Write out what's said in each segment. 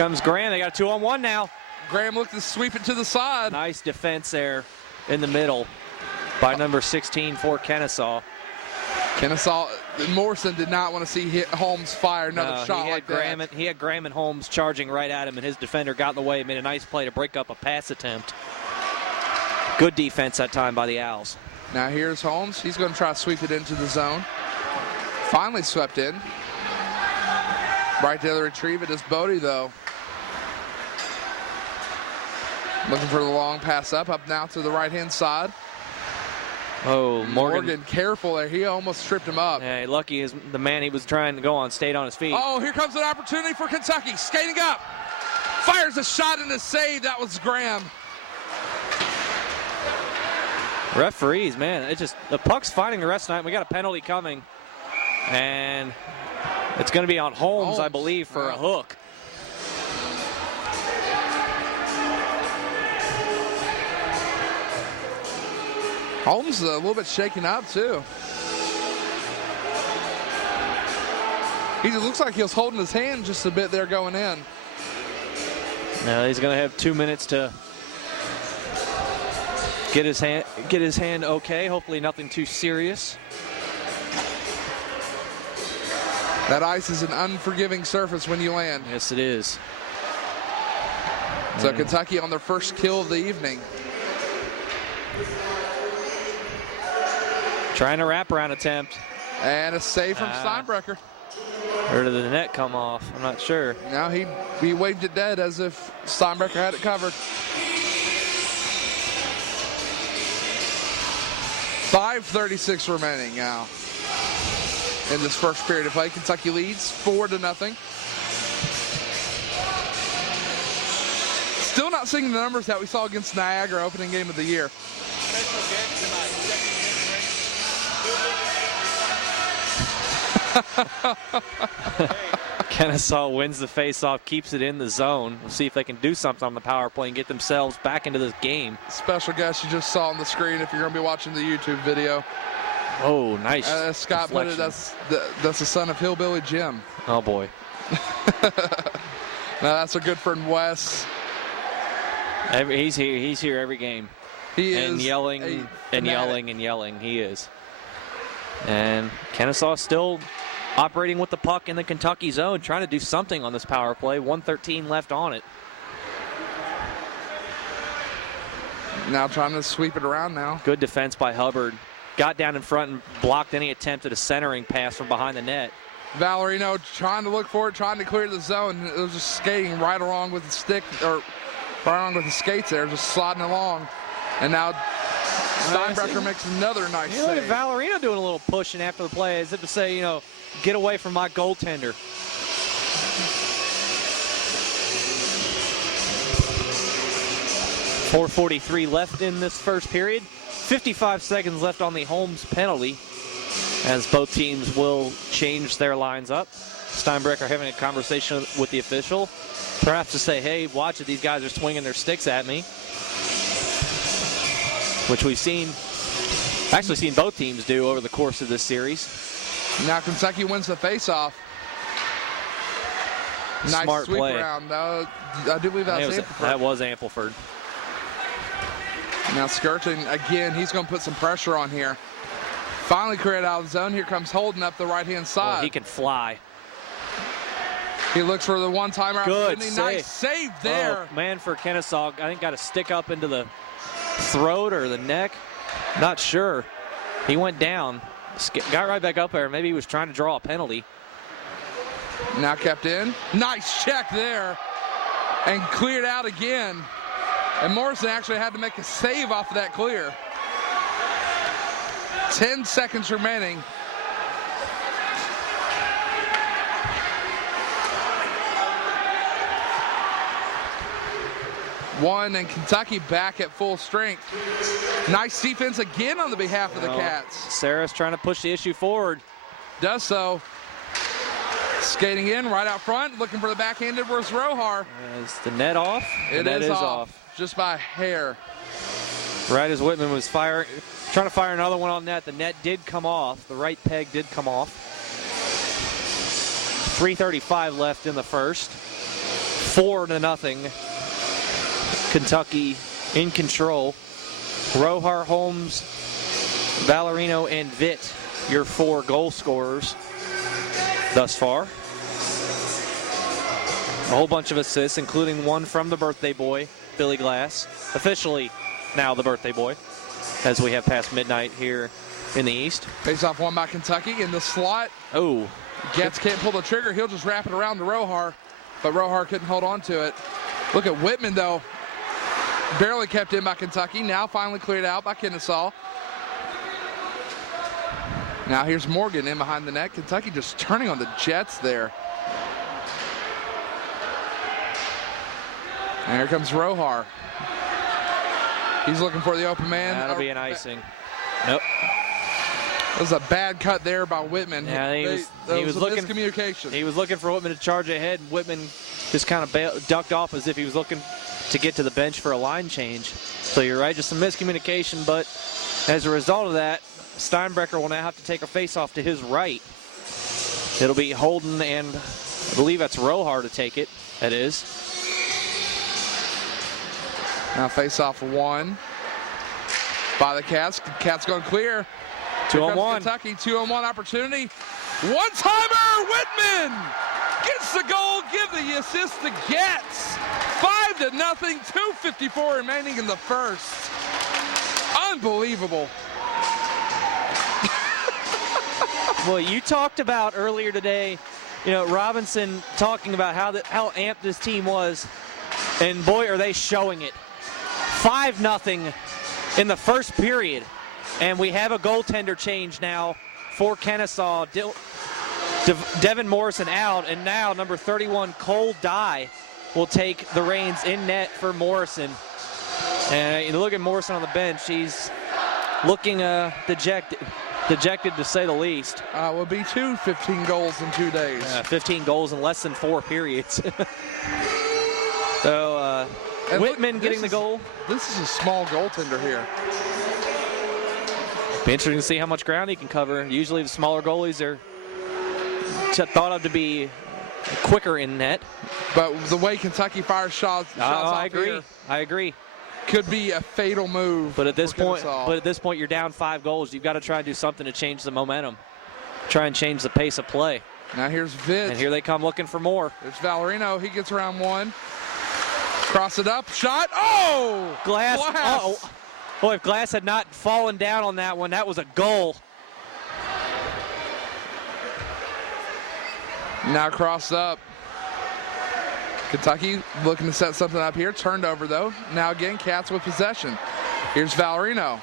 comes Graham. They got a 2-on-1 now. Graham looked to sweep it to the side. Nice defense there in the middle by number 16 for Kennesaw. Morrison did not want to see Holmes fire another shot like that. He had Graham and Holmes charging right at him, and his defender got in the way and made a nice play to break up a pass attempt. Good defense that time by the Owls. Now here's Holmes. He's going to try to sweep it into the zone. Finally swept in. Right there to retrieve it is Bodie, though. Looking for the long pass up now to the right-hand side. Oh, Morgan careful there. He almost tripped him up. Yeah, lucky is the man he was trying to go on stayed on his feet. Oh, here comes an opportunity for Kentucky. Skating up. Fires a shot and a save. That was Graham. Referees, man, the puck's fighting the rest of the night. We got a penalty coming. And it's going to be on Holmes, I believe, for a hook. Holmes a little bit shaken up, too. He looks like he was holding his hand just a bit there going in. Now he's going to have 2 minutes to get his hand okay. Hopefully nothing too serious. That ice is an unforgiving surface when you land. Yes, it is. So Kentucky on their first kill of the evening. Trying a wraparound attempt. And a save from Steinbrecher. Or did the net come off? I'm not sure. Now he waved it dead as if Steinbrecher had it covered. 5:36 remaining now in this first period of play. Kentucky leads 4-0. Still not seeing the numbers that we saw against Niagara opening game of the year. Kennesaw wins the face-off, keeps it in the zone. We'll see if they can do something on the power play and get themselves back into this game. Special guest you just saw on the screen if you're going to be watching the YouTube video. Oh, nice. Scott deflection. put it, that's the son of Hillbilly Jim. Oh, boy. Now that's a good friend, Wes. He's here every game. He and is yelling and yelling and yelling. He is. And Kennesaw still operating with the puck in the Kentucky zone, trying to do something on this power play. 1:13 left on it. Now trying to sweep it around now. Good defense by Hubbard. Got down in front and blocked any attempt at a centering pass from behind the net. Valerino trying to look for it, trying to clear the zone. It was just skating right along with the stick, or right along with the skates there, just sliding along. And now Steinbrecher makes another nice save. Look at Valerino doing a little pushing after the play as if to say, get away from my goaltender. .443 left in this first period. 55 seconds left on the Holmes penalty as both teams will change their lines up. Steinbrecher having a conversation with the official, perhaps to say, hey, watch it, these guys are swinging their sticks at me. Which we've seen both teams do over the course of this series. Now Kentucky wins the faceoff. Nice Smart sweep play. around. I do believe that was Ampliford. That was Ampliford. Now Skirton, again, he's going to put some pressure on here. Finally cleared out of the zone. Here comes Holden up the right-hand side. Oh, he can fly. He looks for the one-timer. Good save. Nice save there. Oh, man for Kennesaw, I think got a stick up into the throat or the neck. Not sure. He went down. Got right back up there. Maybe he was trying to draw a penalty. Now kept in. Nice check there. And cleared out again. And Morrison actually had to make a save off of that clear. 10 seconds remaining. And Kentucky back at full strength. Nice defense again on the behalf of the Cats. Sarah's trying to push the issue forward. Does so. Skating in right out front, looking for the backhanded versus Rohar. Is the net off? It is off. Just by a hair. Right as Whitman was trying to fire another one on net. The net did come off. The right peg did come off. 3:35 left in the first. 4-0. Kentucky in control. Rohar, Holmes, Valerino, and Vitt, your 4 goal scorers thus far. A whole bunch of assists, including one from the birthday boy, Billy Glass. Officially now the birthday boy, as we have passed midnight here in the East. Face off one by Kentucky in the slot. Oh. Getz can't pull the trigger. He'll just wrap it around to Rohar, but Rohar couldn't hold on to it. Look at Whitman, though. Barely kept in by Kentucky. Now finally cleared out by Kennesaw. Now here's Morgan in behind the net. Kentucky just turning on the Jets there. And here comes Rohar. He's looking for the open man. That'll be an icing. Nope. That was a bad cut there by Whitman. Yeah, he was looking miscommunication. He was looking for Whitman to charge ahead, and Whitman just kind of ducked off as if he was looking to get to the bench for a line change. So you're right, just some miscommunication, but as a result of that, Steinbrecher will now have to take a face-off to his right. It'll be Holden, and I believe that's Rohar to take it. That is. Now face-off 1 by the Cats. Cats going clear. 2-on-1. Kentucky, 2-on-1 opportunity. One-timer, Whitman gets the goal, give the assist to Getz. 5-0, 2:54 remaining in the first. Unbelievable. Well, you talked about earlier today, Robinson talking about how amped this team was, and boy, are they showing it. 5-0 in the first period. And we have a goaltender change now for Kennesaw. Devin Morrison out, and now number 31, Cole Dye, will take the reins in net for Morrison. And you look at Morrison on the bench, he's looking dejected to say the least. Will be 15 goals in 2 days. 15 goals in less than 4 periods. So Whitman getting the goal. This is a small goaltender here. Be interesting to see how much ground he can cover. Usually the smaller goalies are thought of to be quicker in net. But the way Kentucky fires shots I agree. Here I agree. could be a fatal move. But at this point, you're down 5 goals. You've got to try and do something to change the momentum. Try and change the pace of play. Now here's Vitt. And here they come looking for more. There's Valerino. He gets around 1. Cross it up. Shot. Oh! Glass. Oh. Boy, if Glass had not fallen down on that one, that was a goal. Now crossed up. Kentucky looking to set something up here. Turned over, though. Now again, Cats with possession. Here's Valerino.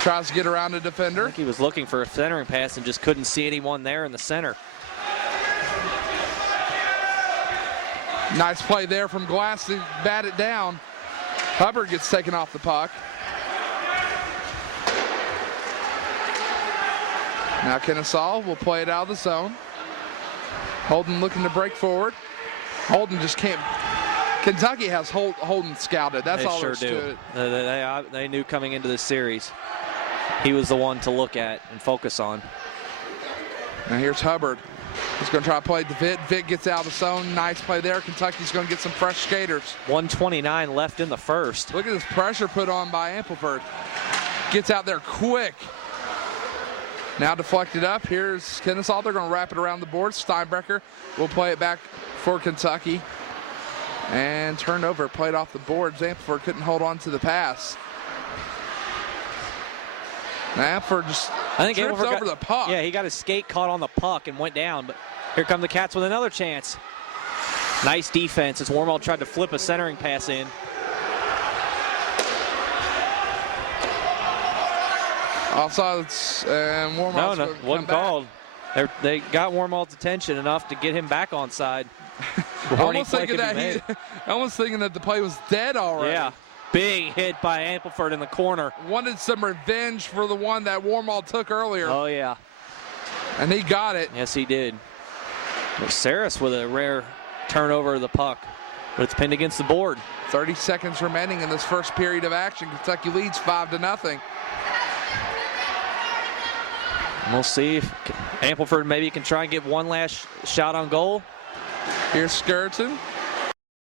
Tries to get around a defender. I think he was looking for a centering pass and just couldn't see anyone there in the center. Nice play there from Glass to bat it down. Hubbard gets taken off the puck. Now Kennesaw will play it out of the zone. Holden looking to break forward. Holden just can't. Kentucky has Holden scouted. That's all there is to it. They knew coming into this series he was the one to look at and focus on. Now here's Hubbard. He's going to try to play to Vitt. Vitt gets out of the zone. Nice play there. Kentucky's going to get some fresh skaters. 1:29 left in the first. Look at this pressure put on by Ampliford. Gets out there quick. Now deflected up. Here's Kennesaw. They're going to wrap it around the board. Steinbrecher will play it back for Kentucky. And turned over. Played off the boards. Ampliford couldn't hold on to the pass. Now Ampliford just trips over the puck. Yeah, he got his skate caught on the puck and went down. But here come the Cats with another chance. Nice defense as Warmall tried to flip a centering pass in. Offsides, and Warmall's No, wasn't called. They got Warmall's attention enough to get him back on side. Almost thinking that the play was dead already. Yeah, big hit by Ampliford in the corner. Wanted some revenge for the one that Warmall took earlier. Oh, yeah. And he got it. Yes, he did. Saris with a rare turnover of the puck, but it's pinned against the board. 30 seconds remaining in this first period of action. Kentucky leads 5-0. We'll see if Ampliford maybe can try and get one last shot on goal. Here's Skirton.